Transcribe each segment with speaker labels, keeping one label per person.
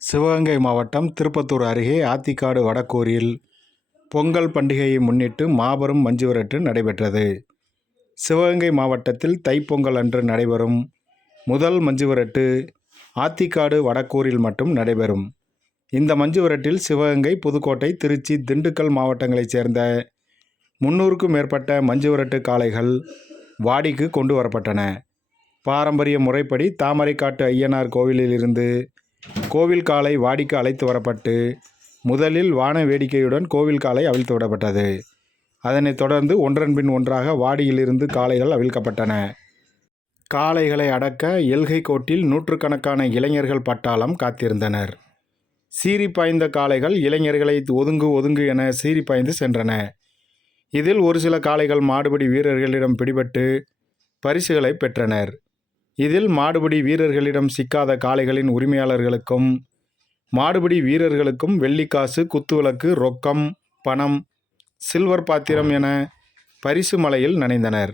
Speaker 1: சிவகங்கை மாவட்டம் திருப்பத்தூர் அருகே ஆத்திக்காடு வடக்கூரில் பொங்கல் பண்டிகையை முன்னிட்டு மாபெரும் மஞ்சுவிரட்டு நடைபெற்றது. சிவகங்கை மாவட்டத்தில் தைப்பொங்கல் அன்று நடைபெறும் முதல் மஞ்சுவிரட்டு ஆத்திக்காடு வடக்கூரில் மட்டும் நடைபெறும். இந்த மஞ்சுவிரட்டில் சிவகங்கை புதுக்கோட்டை திருச்சி திண்டுக்கல் மாவட்டங்களைச் சேர்ந்த முன்னூறுக்கும் மேற்பட்ட மஞ்சுவிரட்டு காளைகள் வாடிக்கு கொண்டு வரப்பட்டன. பாரம்பரிய முறைப்படி தாமரைக்காட்டு ஐயனார் கோவிலிலிருந்து கோவில் காளை வாடிக்கு அழைத்து வரப்பட்டு முதலில் வான வேடிக்கையுடன் கோவில் காலை அவிழ்த்து விடப்பட்டது. அதனைத் தொடர்ந்து ஒன்றன் பின் ஒன்றாக வாடியிலிருந்து காளைகள் அவிழ்க்கப்பட்டன. காளைகளை அடக்க எல்கை கோட்டில் நூற்றுக்கணக்கான இளைஞர்கள் பட்டாளம் காத்திருந்தனர். சீறி பாய்ந்த காளைகள் இளைஞர்களை ஒதுங்கு ஒதுங்கு என சீறி பாய்ந்து சென்றன. இதில் ஒரு சில காளைகள் மாடுபிடி வீரர்களிடம் பிடிபட்டு பரிசுகளை பெற்றனர். இதில் மாடுபிடி வீரர்களிடம் சிக்காத காளைகளின் உரிமையாளர்களுக்கும் மாடுபிடி வீரர்களுக்கும் வெள்ளிக்காசு குத்துவிளக்கு ரொக்கம் பணம் சில்வர் பாத்திரம் என பரிசு மலையில் நனைந்தனர்.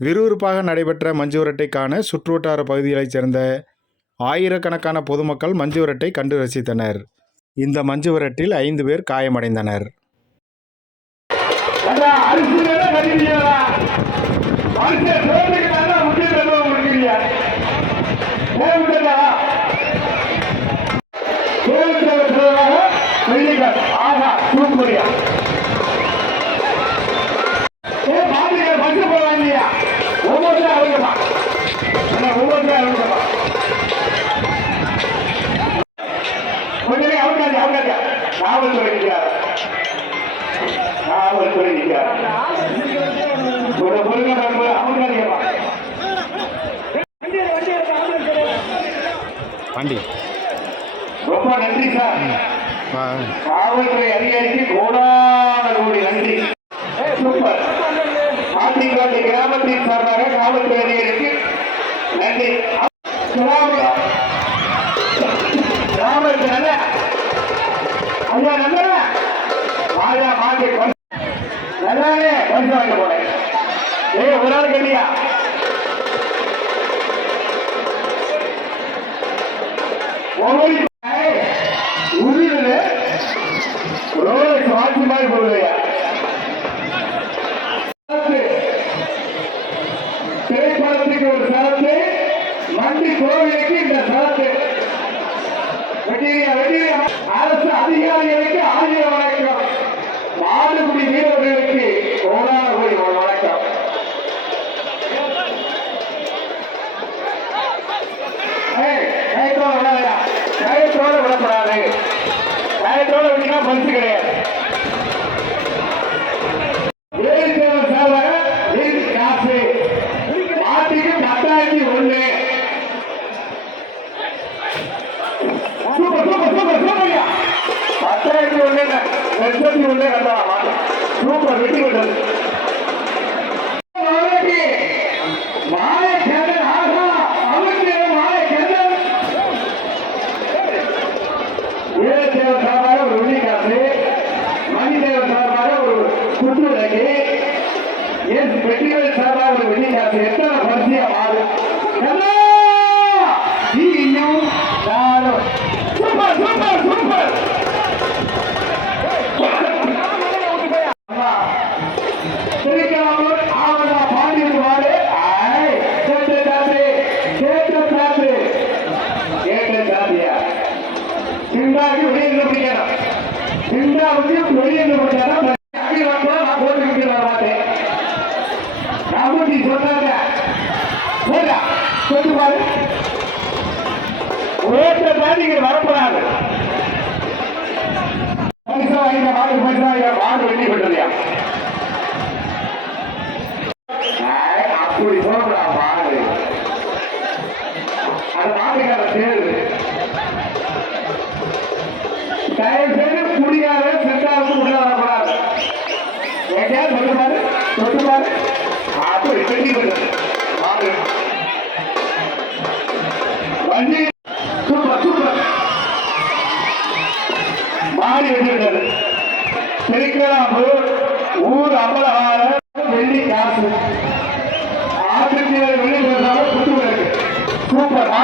Speaker 1: விறுவிறுப்பாக நடைபெற்ற மஞ்சுவரட்டைக்கான காண சுற்றுவட்டார பகுதிகளைச் சேர்ந்த ஆயிரக்கணக்கான பொதுமக்கள் மஞ்சுவிரட்டை கண்டு ரசித்தனர். இந்த மஞ்சுவரட்டில் ஐந்து பேர் காயமடைந்தனர்.
Speaker 2: அரிசி ஆஹா, சூப்பரியா. காவல்துறை அதிகாரிக்கு கோடான கோடி நன்றி. சூப்பர் ஆத்திக்காட்டு கிராமத்தின் சார்பாக காவல்துறை அதிகாரிக்கு நன்றி. கிராம கிராமத்துக்கு நல்ல. ஐயா நல்ல. ராஜா மாட்டு அதிகாரிகளுக்கு ஆரிய வணக்கம் மாடுபிடி வீரர்களுக்கு கோடான போய் வணக்கம். ஏய், விடப்படாது கயத்தோட விட்டீங்கன்னா பரிசு கிடையாது. எஸ் வெற்றிகள் சார்பாக ஒரு வெள்ளிக்காசு எத்தனை பரிசியா மாறு எல்லாம் சூப்பர் சூப்பர் சூப்பர் ராமூர்த்தி சொன்னாங்க போடா சொல்லு பாரு. ஓட்ட தாண்டி இங்க வரக்கூடாது. பைசா வாங்கின மாடு பைசா வாங்கின மாடு வெட்டி விட்டுறியா அப்படி போகக்கூடா மாடு அந்த மாட்டுக்கார தேர்வு தயவு செய்து உள்ள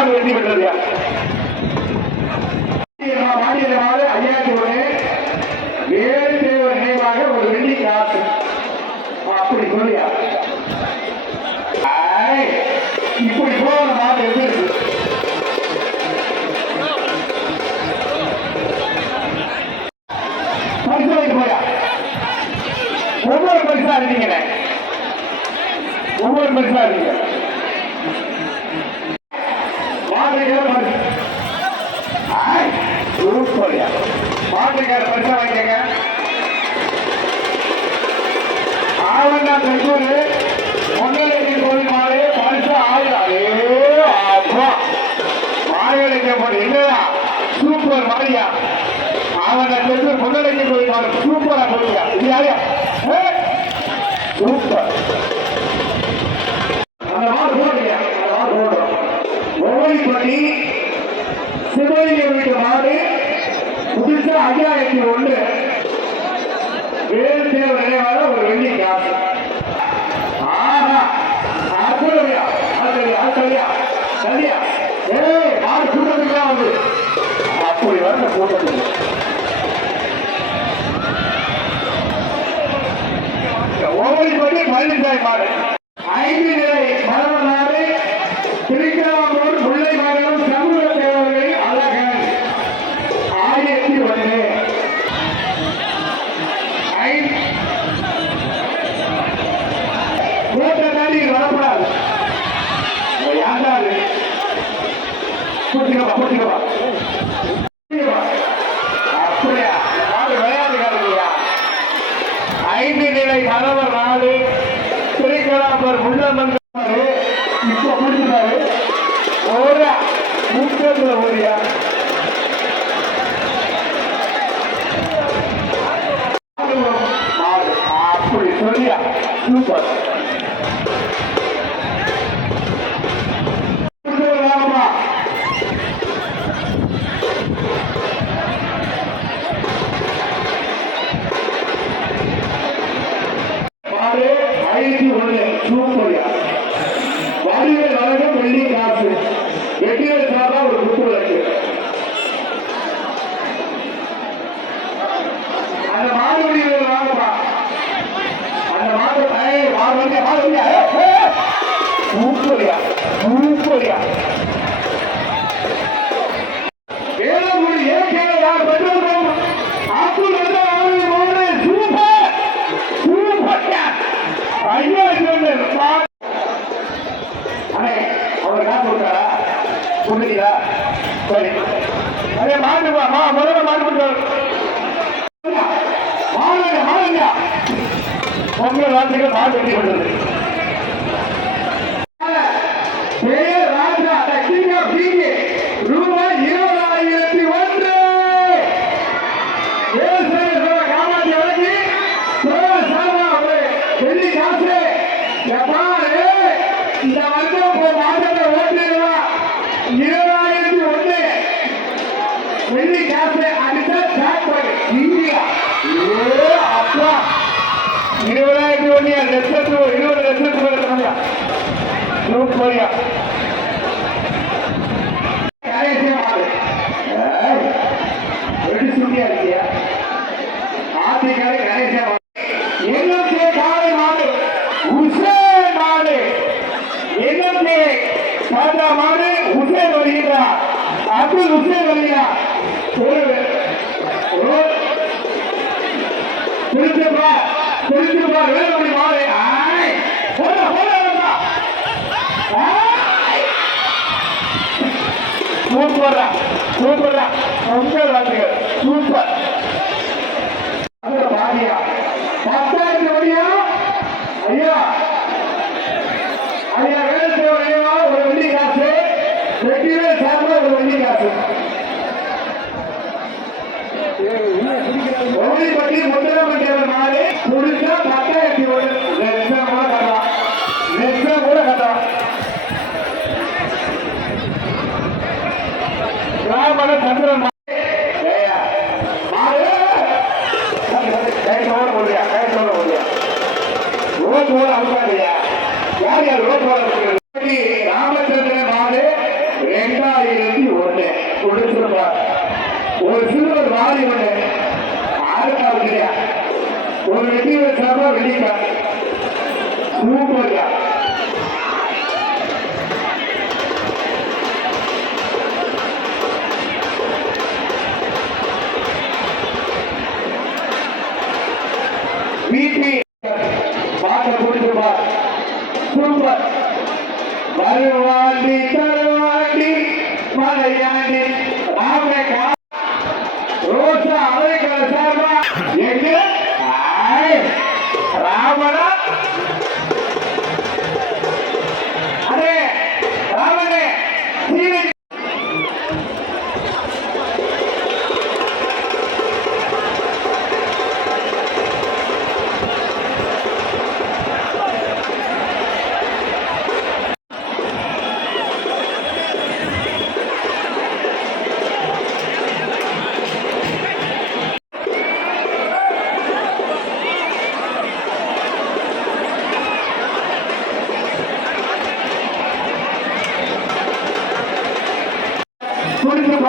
Speaker 2: பேசாம புத்து சூப்பர் சூப்பர் மாரியா அவன் முதலைக்கு போயிருக்கான் சூப்பரா போயிருக்கா இது யாரியா சூப்பர் அந்த மாடு போடுறியா அந்த மாடு போடுறோம். ஒவ்வொரு பண்ணி சிவலிங்க வீட்டு மாடு புதுசா ஐயாயிரத்தி ஒன்று வீழ்த்தின நினைவாக ஒரு வெள்ளி காசு. ஆஹா அற்புதமையா அத்தகையா சரியா ஏய் மாடு கூட்டத்துக்குலாம் வந்து? அப்படி வர கூட்டத்துக்கு. ஒவ்வொரு படி பதினஞ்சாயிரம் ஐந்து நிலை கணவர் நாடு திரைக்கலாபர் முன்னமன்றாரு இப்போ முடிஞ்சாரு ஒரு முக்கிய ஒரியா அப்படி சொல்லியா சூப்பர் இருபதாயிரத்தி ஒண்ணு லட்சத்து இருபது லட்சத்து நூறு கோடியா? அப்துல் ஹுசேன் அலியா ஒரு திருச்செல்வா சூப்பரா சூப்பரா ரொம்ப நன்றிகள் சூப்பர் ஒரு எண்ணி வச்சாமா வெளியில சூப்பர்யா பிபி பாட்ட போட்டுப்பா சூப்பர் வருவாண்டி தருவாண்டி மலையாண்டி ராம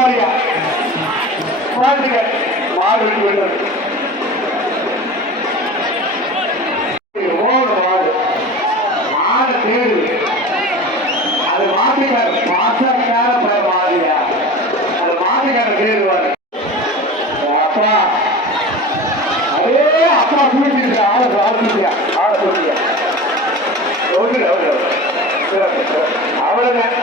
Speaker 2: மாரியா வாழ்த்துக்கள். மாடு வெற்றி ஓடு மாடு மாடு தேடு. அது மாட்டுக்கார மாசக்கார பேர் மாறியா அது மாட்டுக்கார தேடுவாரு அப்பா. அதே அப்பா குளிச்சிட்டு ஆளை ஆளுச்சியா ஆளை சொல்லியா ஓகே ஓகே சிறப்பு சிறப்பு. அவ்வளவுதான்